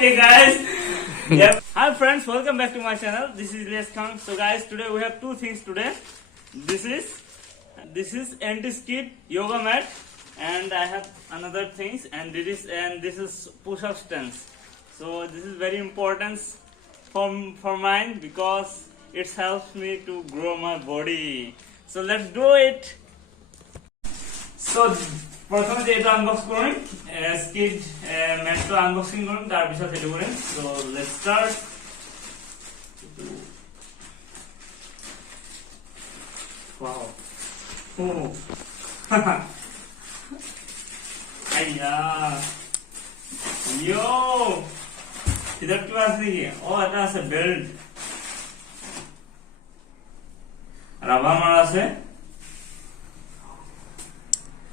Okay, guys. Yep. Hi, friends. Welcome back to my channel. This is Elias. So, guys, today we have two things today. This is anti-skid yoga mat, and I have another things, and this is push-up stance. So this is very important for mine because it helps me to grow my body. So let's do it. So প্রথমে যে এটা unbox করুন skid ম্যাটটো unboxing করুন তার পিছত এটা করেন so let's start wow oh আইয়া ইয়ো ইধর কি আছে কি ও এটা আছে বেল্ট রাবার মারা আছে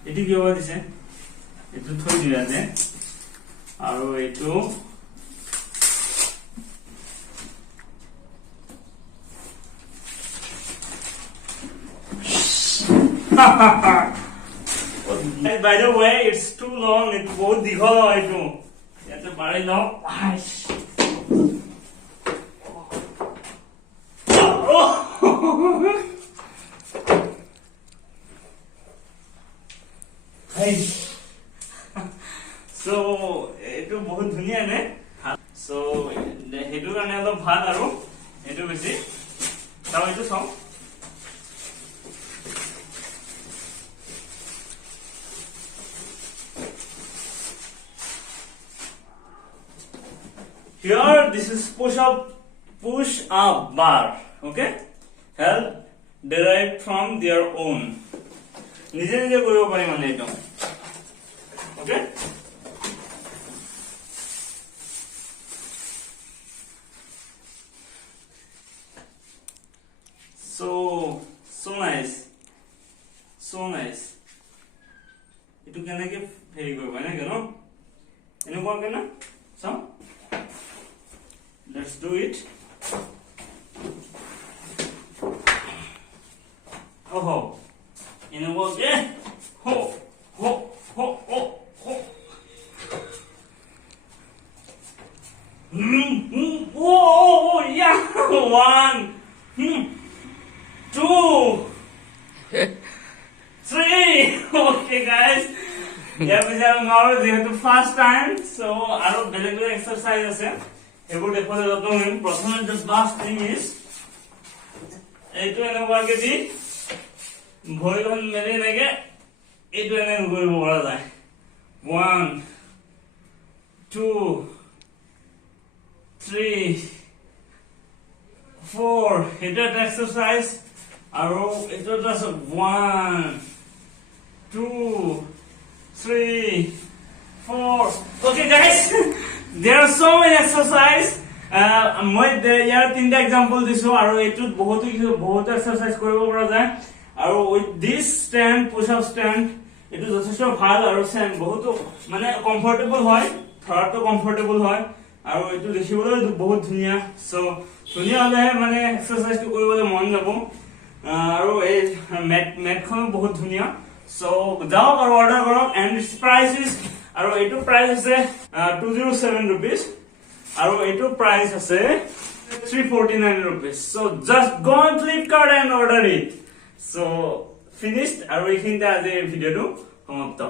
এটি কি হবা দিছে এটো থৈ দিয়া আছে আৰু এটো by the way it's too long it's বহুত দীঘল হয় এটো ইয়াতে বাড়ি লও So এটো বহুত ধুনিয়া নে সো হেতু কাৰণে অলপ ভাল আৰু এটো বেছি তাও এটো চাও Here this is push up bar, okay? Help derived from their own. নিজে নিজে কৰিব পাৰি মানে এটা okay? So nice. Itu কেনেকে হেৰি কৰিব না কেন এনেকুৱা কেন চাও let's do it oh এনেকুৱা কে ho oh yeah 1 2 3 okay guys yeah we have now the first time so aru beleg exercise ase ebu dekhole lotom prothome the first thing is eto enwa ke di bhoigon mere lege eto ene koribo pora jay 1 2 3 4 এটা exercise আৰু এটা আছে 1 2 3 4 okay guys there are so many exercise মই ইয়াৰ তিনটা example দিছো আৰু এটুত বহুত exercise কৰিব পৰা যায় আৰু with this stand push up stand এটু যথেষ্ট ভাল আৰু stand বহুত মানে কমফৰ্টেবল হয় ধৰাটো কমফৰ্টেবল হয় আৰু এটু দেখিবলৈ বহুত ধুনিয়া সো ধুনিয়া হলে মানে এক্সাৰসাইজ কৰিবলৈ মন যাব আৰু এই মেটখন বহুত ধুনিয়া সো যাও আৰু অৰ্ডাৰ কৰক এন্ড ইটস প্ৰাইস ইজ আৰু এটু প্ৰাইস আছে 207 rupees আৰু এটু প্ৰাইস আছে 349 rupees so just go on Flipkart and order it so finished আৰু এইখিনিতে আজি ভিডিওটো সমাপ্ত